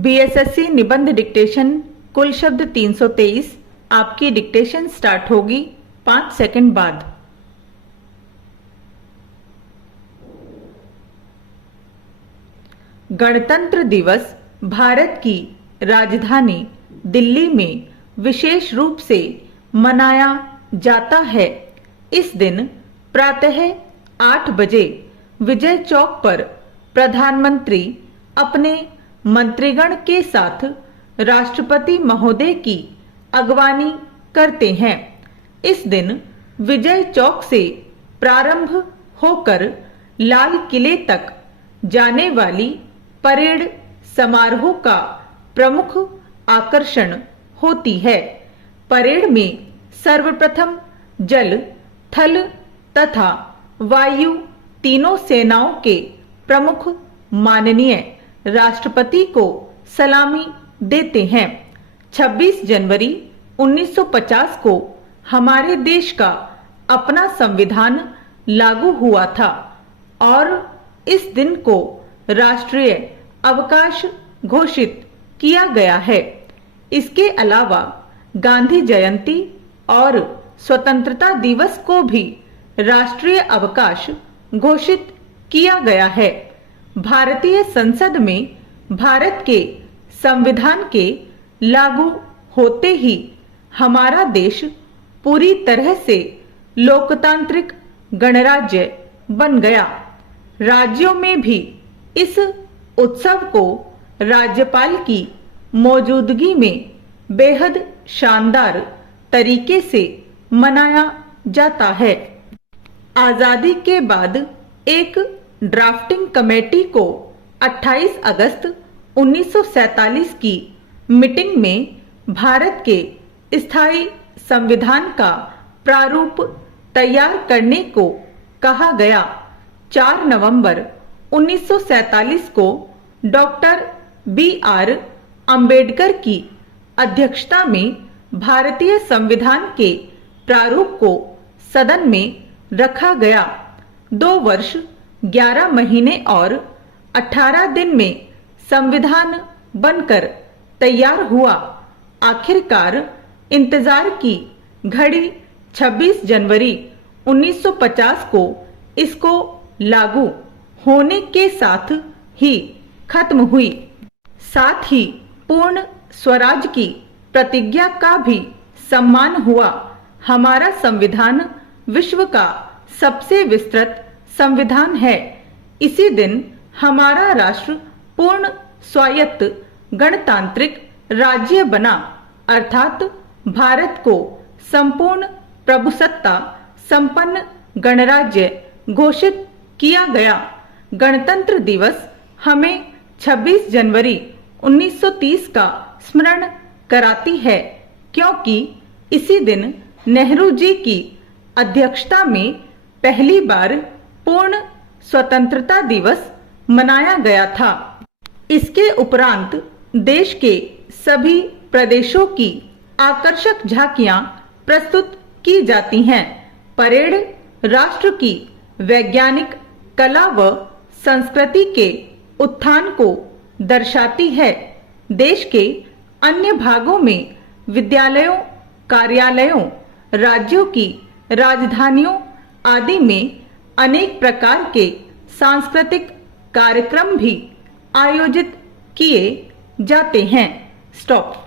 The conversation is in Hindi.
बीएसएससी निबंध डिक्टेशन कुल शब्द 323। आपकी डिक्टेशन स्टार्ट होगी 5 सेकंड बाद। गणतंत्र दिवस भारत की राजधानी दिल्ली में विशेष रूप से मनाया जाता है। इस दिन प्रातः 8 बजे विजय चौक पर प्रधानमंत्री अपने मंत्रीगण के साथ राष्ट्रपति महोदय की अगवानी करते हैं। इस दिन विजय चौक से प्रारंभ होकर लाल किले तक जाने वाली परेड समारोह का प्रमुख आकर्षण होती है। परेड में सर्वप्रथम जल, थल तथा वायु तीनों सेनाओं के प्रमुख माननीय राष्ट्रपति को सलामी देते हैं। 26 जनवरी 1950 को हमारे देश का अपना संविधान लागू हुआ था और इस दिन को राष्ट्रीय अवकाश घोषित किया गया है। इसके अलावा गांधी जयंती और स्वतंत्रता दिवस को भी राष्ट्रीय अवकाश घोषित किया गया है। भारतीय संसद में भारत के संविधान के लागू होते ही हमारा देश पूरी तरह से लोकतांत्रिक गणराज्य बन गया। राज्यों में भी इस उत्सव को राज्यपाल की मौजूदगी में बेहद शानदार तरीके से मनाया जाता है। आजादी के बाद एक ड्राफ्टिंग कमेटी को 28 अगस्त 1947 की मीटिंग में भारत के स्थायी संविधान का प्रारूप तैयार करने को कहा गया। 4 नवंबर 1947 को डॉक्टर B.R. अंबेडकर की अध्यक्षता में भारतीय संविधान के प्रारूप को सदन में रखा गया। 2 वर्ष 11 महीने और 18 दिन में संविधान बनकर तैयार हुआ। आखिरकार इंतजार की घड़ी 26 जनवरी 1950 को इसको लागू होने के साथ ही खत्म हुई। साथ ही पूर्ण स्वराज की प्रतिज्ञा का भी सम्मान हुआ। हमारा संविधान विश्व का सबसे विस्तृत संविधान है। इसी दिन हमारा राष्ट्र पूर्ण स्वायत्त गणतांत्रिक राज्य बना, अर्थात भारत को संपूर्ण प्रभुसत्ता संपन्न गणराज्य घोषित किया गया। गणतंत्र दिवस हमें 26 जनवरी 1930 का स्मरण कराती है, क्योंकि इसी दिन नेहरू जी की अध्यक्षता में पहली बार पूर्ण स्वतंत्रता दिवस मनाया गया था। इसके उपरांत देश के सभी प्रदेशों की आकर्षक झांकियां प्रस्तुत की जाती हैं। परेड राष्ट्र की वैज्ञानिक कला व संस्कृति के उत्थान को दर्शाती है। देश के अन्य भागों में विद्यालयों, कार्यालयों, राज्यों की राजधानियों आदि में अनेक प्रकार के सांस्कृतिक कार्यक्रम भी आयोजित किए जाते हैं। स्टॉप।